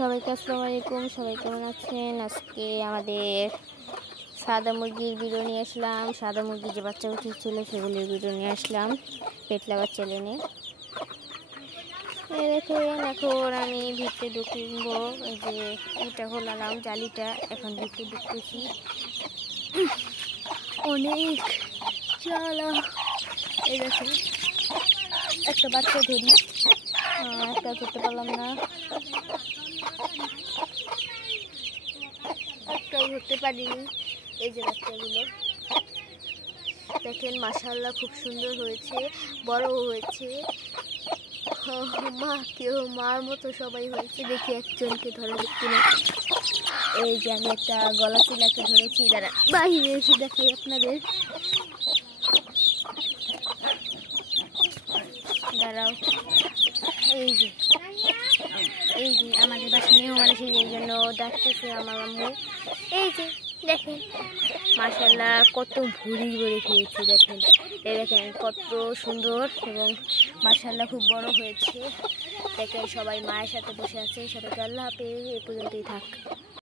সবাইকে আসসালামু আলাইকুম। সবাই কেমন আছেন? আজকে আমাদের সাদা মুরগির ভিডিও নিয়ে আসলাম। সাদা মুরগির যে বাচ্চা উঠেছিল সেগুলির ভিডিও নিয়ে আসলাম পেটলা বাচ্চা এনে। দেখেন এখন আমি ভিতরে ঢুকবো। এই যে এটা হলাম জালিটা, এখন ভিতরে ঢুকতেছি। অনেক চালা। এই দেখুন একটা বাচ্চা ধরি, একটা ধরতে পারলাম না, একটাও ধরতে পারিনি। এই যে বাচ্চাগুলো দেখেন, মাশাআল্লাহ খুব সুন্দর হয়েছে, বড় হয়েছে। মা কেউ মার মতো সবাই হয়েছে। দেখি একজনকে ধরে দেখতে না। এই যে আমি একটা গলা চিলাকে ধরেছি, দাঁড়া বাইরে এসে দেখাই আপনাদের। দাঁড়াও, এই যে আমাদের বাসায় মেহমান আছে, এই জন্য ডাকতেছে আমার আম্মু। এই যে দেখেন মাশাআল্লাহ কত ভুড়ি ভরে খেয়েছি। দেখেন এই দেখেন কত সুন্দর এবং মাশাআল্লাহ খুব বড় হয়েছে। দেখেন সবাই মায়ের সাথে বসে আছে। সবাইকে আল্লাহ হাফেজ। এই পর্যন্তই থাক।